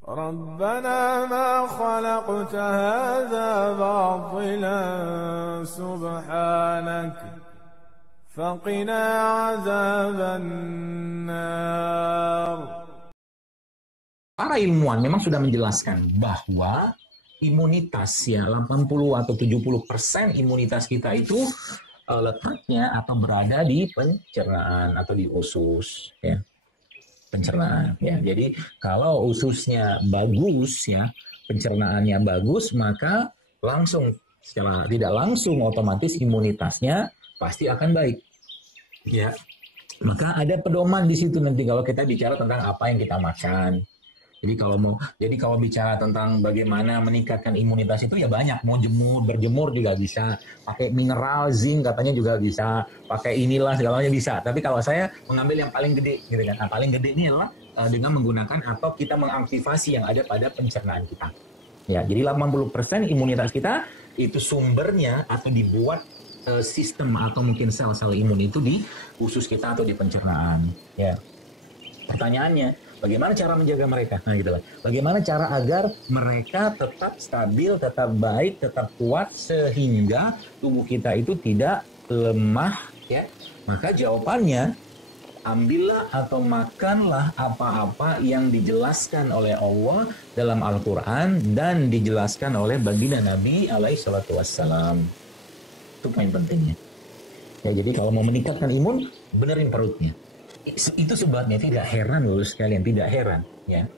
ربنا ما خلقت هذا باطلا سبحانك فقنا عذاب النار. Para ilmuwan memang sudah menjelaskan bahwa imunitas ya 80 atau 70% imunitas kita itu letaknya atau berada di pencernaan atau di usus ya. Pencernaan ya. Jadi kalau ususnya bagus ya, pencernaannya bagus, maka langsung secara tidak langsung otomatis imunitasnya pasti akan baik. Ya. Maka ada pedoman di situ nanti kalau kita bicara tentang apa yang kita makan. Jadi kalau bicara tentang bagaimana meningkatkan imunitas itu ya banyak, mau berjemur juga bisa, pakai mineral, zinc katanya juga bisa, pakai inilah segalanya bisa. Tapi kalau saya mengambil yang paling gede gitu kan. Nah, paling gede ini adalah dengan menggunakan atau kita mengaktifasi yang ada pada pencernaan kita. Ya, jadi 80% imunitas kita itu sumbernya atau dibuat sistem atau mungkin sel-sel imun itu di usus kita atau di pencernaan. Ya. Pertanyaannya, bagaimana cara menjaga mereka? Nah, gitu lah. Bagaimana cara agar mereka tetap stabil, tetap baik, tetap kuat sehingga tubuh kita itu tidak lemah, ya? Maka jawabannya, ambillah atau makanlah apa-apa yang dijelaskan oleh Allah dalam Al-Quran dan dijelaskan oleh baginda Nabi alaihi salatu wassalam. Itu poin pentingnya. Ya, jadi kalau mau meningkatkan imun, benerin perutnya. Itu sebabnya tidak heran loh sekalian, tidak heran ya.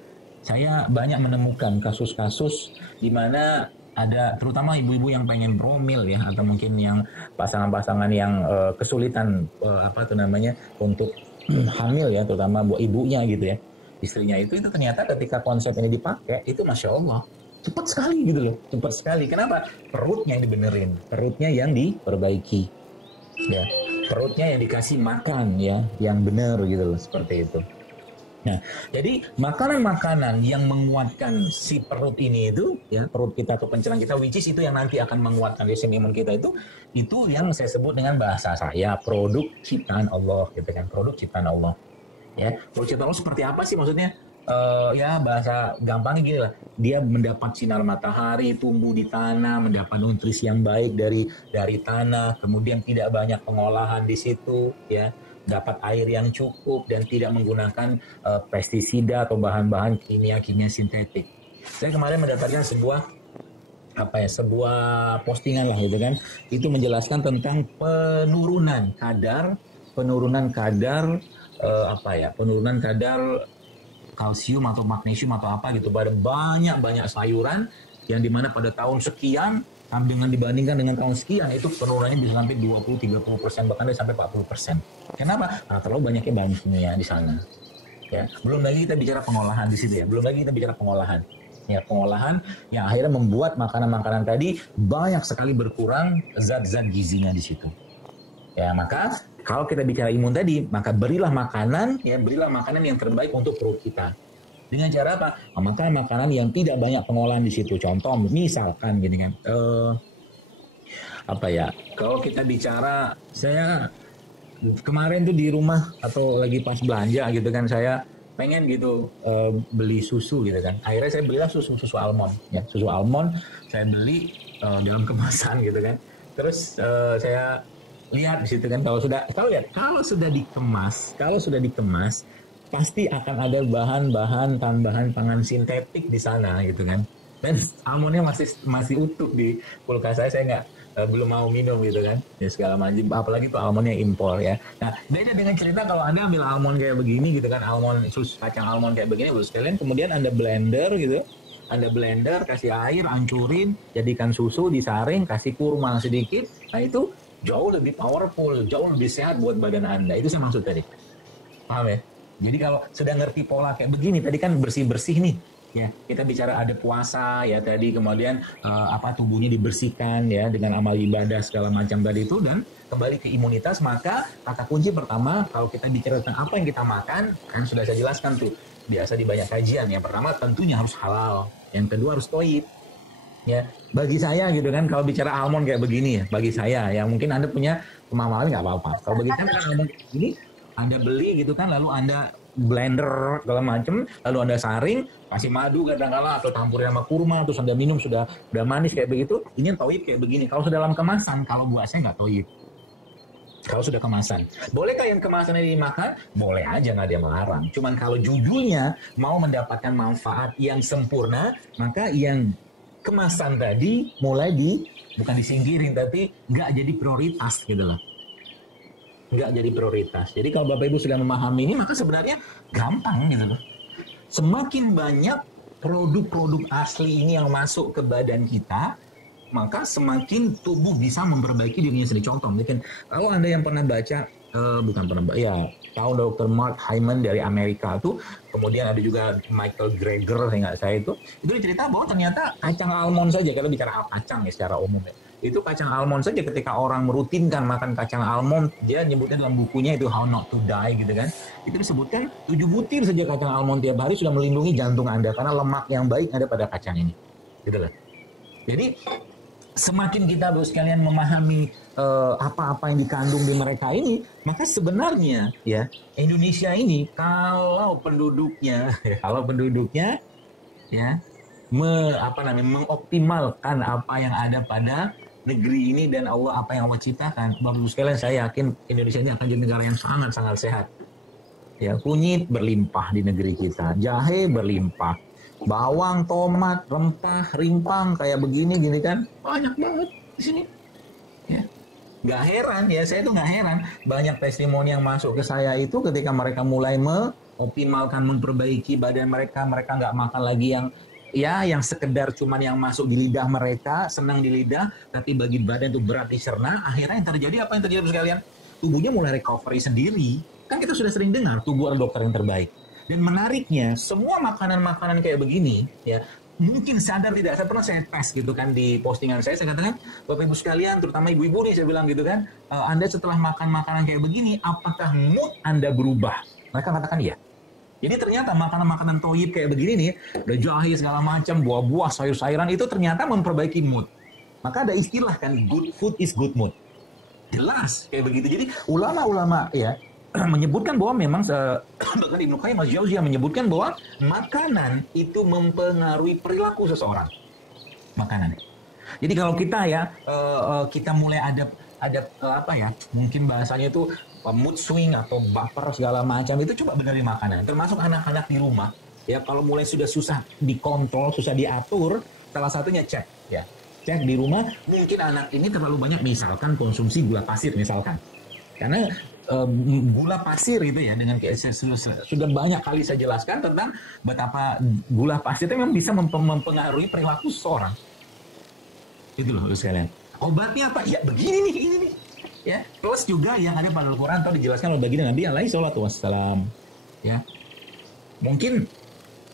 Saya banyak menemukan kasus-kasus di mana ada terutama ibu-ibu yang pengen promil ya, atau mungkin yang pasangan-pasangan yang kesulitan untuk hamil ya, terutama buat ibunya gitu ya, istrinya itu ternyata ketika konsep ini dipakai itu masya Allah cepat sekali gitu loh, cepat sekali. Kenapa? Perutnya yang dibenerin, perutnya yang diperbaiki ya, perutnya yang dikasih makan ya, yang benar gitu loh, seperti itu. Nah, jadi makanan-makanan yang menguatkan si perut ini itu ya, perut kita atau pencernaan kita, which is itu yang nanti akan menguatkan sistem imun kita itu yang saya sebut dengan bahasa saya produk ciptaan Allah gitu kan, produk ciptaan Allah. Ya, produk ciptaan Allah seperti apa sih maksudnya? Ya bahasa gampangnya gini lah, dia mendapat sinar matahari, tumbuh di tanah, mendapat nutrisi yang baik dari tanah, kemudian tidak banyak pengolahan di situ, ya, dapat air yang cukup dan tidak menggunakan pestisida atau bahan-bahan kimia sintetik. Saya kemarin mendapatkan sebuah postingan lah gitu kan, itu menjelaskan tentang penurunan kadar kalsium atau magnesium atau apa gitu pada banyak sayuran, yang dimana pada tahun sekian dibandingkan dengan tahun sekian itu penurunannya bisa sampai 20-30%, bahkan sampai 40%. Kenapa? Karena terlalu banyaknya bahan kimia di sana. Ya, belum lagi kita bicara pengolahan di situ ya. Pengolahan yang akhirnya membuat makanan-makanan tadi banyak sekali berkurang zat-zat gizinya di situ. Ya, maka kalau kita bicara imun tadi, maka berilah makanan yang terbaik untuk perut kita. Dengan cara apa? Makan makanan yang tidak banyak pengolahan di situ. Contoh, misalkan gini kan, kalau kita bicara, saya kemarin tuh di rumah atau lagi pas belanja gitu kan, saya pengen gitu beli susu gitu kan. Akhirnya saya belilah susu almond. Ya, susu almond saya beli dalam kemasan gitu kan. Terus saya lihat di situ kan, kalau sudah dikemas pasti akan ada bahan-bahan tambahan pangan sintetik di sana gitu kan. Dan almondnya masih utuh di kulkas saya belum mau minum gitu kan. Ya segala macam, apalagi tuh almondnya impor ya. Nah, beda dengan cerita kalau Anda ambil almond kayak begini gitu kan, kacang almond kayak begini, sekalian kemudian Anda blender gitu. Anda blender, kasih air, hancurin, jadikan susu, disaring, kasih kurma sedikit. Nah, itu jauh lebih powerful, jauh lebih sehat buat badan Anda. Itu saya maksud tadi. Paham ya? Jadi kalau sudah ngerti pola kayak begini, tadi kan bersih-bersih nih. Ya, kita bicara ada puasa ya tadi, kemudian tubuhnya dibersihkan ya dengan amal ibadah segala macam tadi itu, dan kembali ke imunitas. Maka kata kunci pertama kalau kita bicara tentang apa yang kita makan, kan sudah saya jelaskan tuh. Biasa di banyak kajian. Yang pertama tentunya harus halal. Yang kedua harus thayyib. Ya, bagi saya gitu kan, kalau bicara almond kayak begini ya, bagi saya yang mungkin Anda punya pemahaman nggak apa-apa. Kalau bagi saya kan almond kayak begini, Anda beli gitu kan, lalu Anda blender segala macam, lalu Anda saring, kasih madu kadang-kala atau campurin sama kurma, terus Anda minum sudah manis kayak begitu. Ini yang toyib kayak begini. Kalau sudah dalam kemasan, kalau buat saya nggak toyib. Kalau sudah kemasan, bolehkah yang kemasan ini dimakan? Boleh aja, nggak ada yang melarang. Cuman kalau judulnya mau mendapatkan manfaat yang sempurna, maka yang kemasan tadi bukan disingkirin, tapi nggak jadi prioritas gitu loh. Nggak jadi prioritas. Jadi kalau Bapak Ibu sudah memahami ini, maka sebenarnya gampang gitu loh. Semakin banyak produk-produk asli ini yang masuk ke badan kita, maka semakin tubuh bisa memperbaiki dirinya sendiri. Contoh, mungkin kalau Anda yang pernah baca, tahu Dr. Mark Hyman dari Amerika tuh, kemudian ada juga Michael Greger, saya itu cerita bahwa ternyata kacang almond saja, kita bicara kacang ya secara umum ya, itu kacang almond saja ketika orang merutinkan makan kacang almond, dia nyebutnya dalam bukunya itu How Not to Die gitu kan, itu disebutkan 7 butir saja kacang almond tiap hari sudah melindungi jantung Anda karena lemak yang baik ada pada kacang ini, gitu lah. Jadi semakin kita Bapak sekalian memahami apa-apa yang dikandung di mereka ini, maka sebenarnya ya Indonesia ini kalau penduduknya ya mengoptimalkan apa yang ada pada negeri ini dan apa yang Allah ciptakan, Bapak Ibu sekalian, saya yakin Indonesia ini akan jadi negara yang sangat-sangat sehat. Ya, kunyit berlimpah di negeri kita, jahe berlimpah, bawang, tomat, rempah, rimpang kayak begini gini kan banyak banget di sini. Ya. Gak heran ya, saya tuh gak heran banyak testimoni yang masuk ke saya itu ketika mereka mulai mengoptimalkan, memperbaiki badan mereka nggak makan lagi yang sekedar cuman yang masuk di lidah mereka, senang di lidah, tapi bagi badan itu berat dicerna. Akhirnya yang terjadi apa yang terjadi sekalian? Tubuhnya mulai recovery sendiri. Kan kita sudah sering dengar tubuh adalah dokter yang terbaik. Dan menariknya, semua makanan-makanan kayak begini, ya mungkin sadar tidak, saya pernah saya tes gitu kan di postingan saya katakan, Bapak Ibu sekalian, terutama ibu-ibu nih, saya bilang gitu kan, Anda setelah makan makanan kayak begini, apakah mood Anda berubah? Mereka katakan iya. Jadi ternyata makanan-makanan toyib kayak begini nih, udah jahe segala macam, buah-buah, sayur-sayuran, itu ternyata memperbaiki mood. Maka ada istilah kan, good food is good mood. Jelas kayak begitu. Jadi ulama-ulama ya menyebutkan bahwa memang bahkan Ibnu Qayyim al-Jauziyah menyebutkan bahwa makanan itu mempengaruhi perilaku seseorang. Makanan. Jadi kalau kita ya kita mulai ada mungkin bahasanya itu mood swing atau baper segala macam, itu coba benerin makanan. Termasuk anak-anak di rumah ya, kalau mulai sudah susah dikontrol, susah diatur, salah satunya cek di rumah, mungkin anak ini terlalu banyak misalkan konsumsi gula pasir misalkan. Karena gula pasir itu ya, dengan sudah banyak kali saya jelaskan tentang betapa gula pasir itu memang bisa mempengaruhi perilaku seseorang. Itu loh sekalian. Obatnya apa? Ya begini nih, ini nih. Ya, plus juga yang ada pada Al-Quran atau dijelaskan oleh baginda Nabi alaihi salatu wassalam. Ya. Mungkin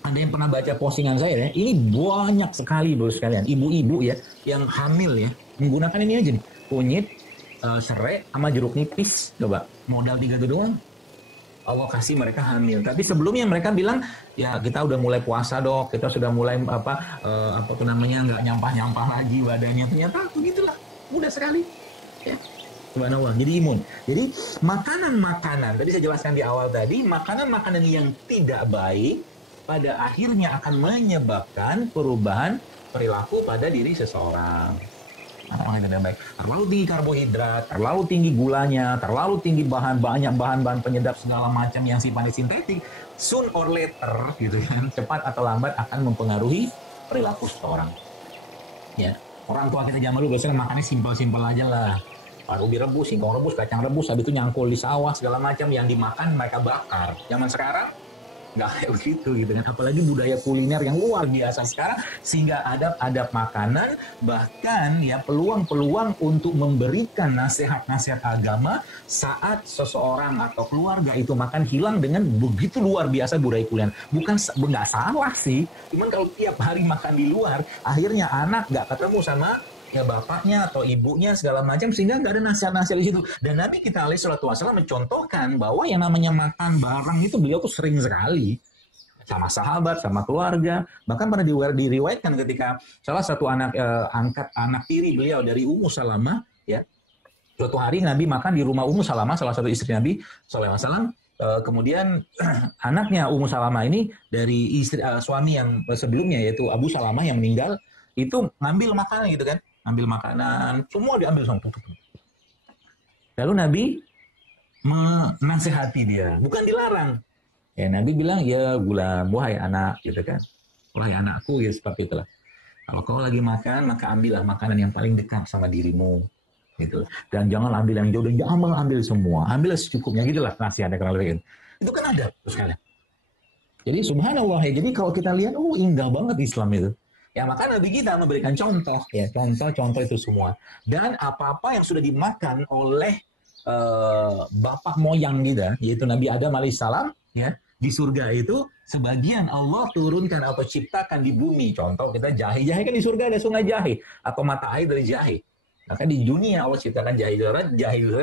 ada yang pernah baca postingan saya ya, ini banyak sekali Bapak sekalian, ibu-ibu ya yang hamil ya menggunakan ini aja nih, kunyit, serai sama jeruk nipis, coba modal 3 itu doang Allah kasih mereka hamil. Tapi sebelumnya mereka bilang ya kita udah mulai puasa dok, kita sudah mulai nggak nyampah lagi badannya. Ternyata begitulah, mudah sekali ya. Subhanallah, jadi imun. Jadi makanan-makanan tadi saya jelaskan di awal tadi, makanan-makanan yang tidak baik pada akhirnya akan menyebabkan perubahan perilaku pada diri seseorang. Makanan yang baik, terlalu tinggi karbohidrat, terlalu tinggi gulanya, terlalu tinggi banyak bahan-bahan penyedap segala macam yang sifatnya sintetik, soon or later gitu kan, cepat atau lambat akan mempengaruhi perilaku seseorang. Ya, orang tua kita zaman dulu biasanya makannya simpel-simpel aja lah. Ubi rebus, singkong rebus, kacang rebus, habis itu nyangkul di sawah segala macam, yang dimakan mereka bakar. Zaman sekarang nggak kayak begitu gitu kan, apalagi budaya kuliner yang luar biasa sekarang, sehingga adab-adab makanan, bahkan ya peluang-peluang untuk memberikan nasihat-nasihat agama saat seseorang atau keluarga itu makan hilang dengan begitu luar biasa budaya kuliner. Nggak salah sih, cuman kalau tiap hari makan di luar, akhirnya anak nggak ketemu sama ya bapaknya atau ibunya segala macam, sehingga nggak ada nasihat-nasihat di situ. Dan Nabi kita alaihi salatu wasallam mencontohkan bahwa yang namanya makan bareng itu beliau tuh sering sekali sama sahabat, sama keluarga. Bahkan pernah diriwayatkan ketika salah satu anak tiri beliau dari Ummu Salamah ya, suatu hari Nabi makan di rumah Ummu Salamah, salah satu istri Nabi sallallahu alaihi wasallam. kemudian anaknya Ummu Salamah ini dari istri suami yang sebelumnya yaitu Abu Salamah yang meninggal itu ngambil makanan gitu kan, ngambil makanan semua diambil semua. Lalu Nabi menasihati dia, bukan dilarang. Ya Nabi bilang ya gulam, wahai anak gitu kan, wahai anakku ya seperti itulah. Kalau kau lagi makan maka ambillah makanan yang paling dekat sama dirimu. Gitu. Dan jangan ambil yang jauh, dan jangan ambil semua, ambil secukupnya, gitulah nasihatnya kurang lebih. Itu kan ada terus kalian. Jadi subhanallah ya, jadi kalau kita lihat indah banget Islam itu. Ya maka Nabi kita memberikan contoh ya, contoh itu semua. Dan apa-apa yang sudah dimakan oleh bapak moyang kita, yaitu Nabi Adam alaihissalam ya, di surga itu sebagian Allah turunkan atau ciptakan di bumi. Contoh kita jahe kan di surga ada sungai jahe atau mata air dari jahe. Maka di dunia Allah ciptakan jahe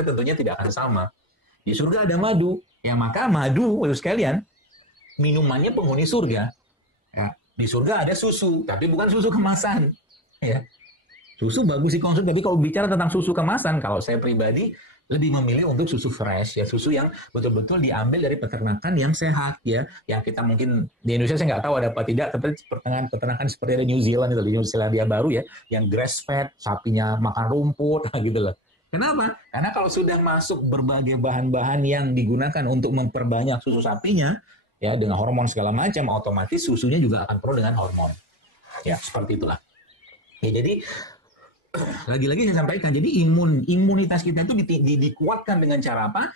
tentunya tidak akan sama. Di surga ada madu, ya maka madu, sekalian, minumannya penghuni surga. Ya, di surga ada susu, tapi bukan susu kemasan. Ya, susu bagus dikonsumsi, tapi kalau bicara tentang susu kemasan, kalau saya pribadi lebih memilih untuk susu fresh, ya susu yang betul-betul diambil dari peternakan yang sehat, ya. Yang kita mungkin di Indonesia saya nggak tahu ada apa tidak, tapi peternakan seperti ada New Zealand itu, di New Zealandia baru ya, yang grass fed, sapinya makan rumput, gitu loh. Kenapa? Karena kalau sudah masuk berbagai bahan-bahan yang digunakan untuk memperbanyak susu sapinya, ya dengan hormon segala macam, otomatis susunya juga akan penuh dengan hormon. Ya seperti itulah. Ya jadi lagi-lagi saya sampaikan, jadi imunitas kita itu dikuatkan dengan cara apa?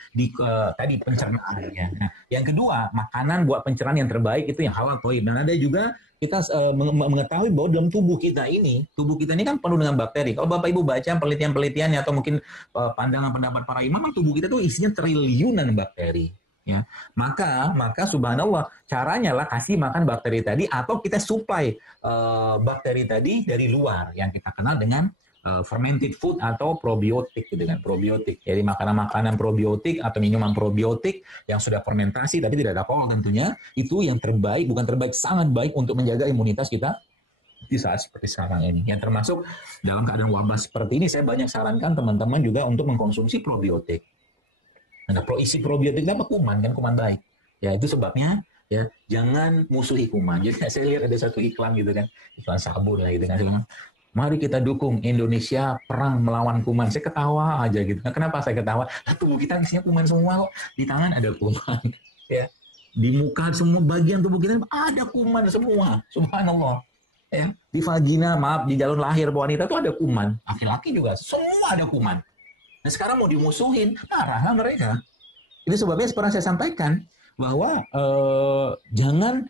Tadi pencernaannya. Nah, yang kedua, makanan buat pencernaan yang terbaik itu yang halal thayyib. Dan ada juga kita mengetahui bahwa dalam tubuh kita ini kan penuh dengan bakteri. Kalau Bapak Ibu baca penelitian-penelitiannya atau mungkin pandangan pendapat para imam, tubuh kita tuh isinya triliunan bakteri. Ya, maka subhanallah caranya lah kasih makan bakteri tadi atau kita supply bakteri tadi dari luar yang kita kenal dengan fermented food atau probiotik dengan probiotik. Jadi makanan-makanan probiotik atau minuman probiotik yang sudah fermentasi tapi tidak ada alkohol tentunya, itu yang terbaik, bukan terbaik, sangat baik untuk menjaga imunitas kita di saat seperti sekarang ini. Yang termasuk dalam keadaan wabah seperti ini, saya banyak sarankan teman-teman juga untuk mengkonsumsi probiotik. Nah, isi probiotik apa? Kuman, kan kuman baik. Ya, itu sebabnya ya jangan musuhi kuman. Jadi saya lihat ada satu iklan gitu kan, iklan sabun lah gitu kan. Mari kita dukung Indonesia perang melawan kuman. Saya ketawa aja gitu. Nah, kenapa saya ketawa? Nah, tubuh kita isinya kuman semua kok. Di tangan ada kuman. Ya. Di muka semua bagian tubuh kita ada kuman semua. Subhanallah. Ya. Di vagina, di jalur lahir wanita itu ada kuman. Laki-laki juga. Semua ada kuman. Nah, sekarang mau dimusuhin. Marahlah mereka. Itu sebabnya seperti saya sampaikan. Bahwa jangan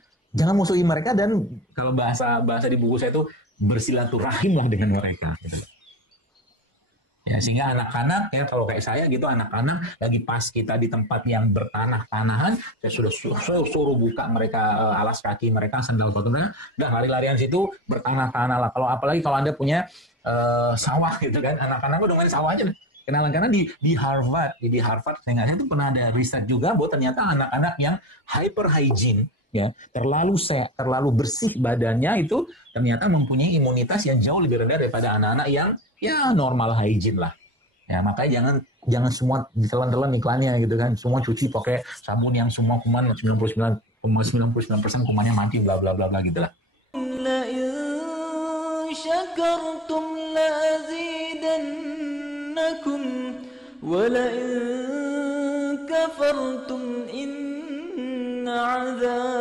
musuhi mereka. Dan kalau bahasa di buku saya itu bersilaturahimlah dengan mereka. Gitu. Ya, sehingga anak-anak ya kalau kayak saya gitu, anak-anak lagi pas kita di tempat yang bertanah-tanahan, saya sudah suruh buka mereka alas kaki mereka, sandal kotornya, udah lari-larian situ bertanah-tanah lah. Kalau apalagi kalau Anda punya sawah gitu kan, anak-anak udah main sawah aja. Kenalan karena di Harvard saya nggak, itu pernah ada riset juga bahwa ternyata anak-anak yang hyper hygiene ya, terlalu bersih badannya itu ternyata mempunyai imunitas yang jauh lebih rendah daripada anak-anak yang ya normal hygiene lah. Ya, makanya jangan semua ditelan-telan iklannya gitu kan. Semua cuci pakai sabun yang semua kuman 99% kumannya mati bla bla bla bla gitu lah. La in syakartum la azidannakum wa la in kafartum inna 'adzab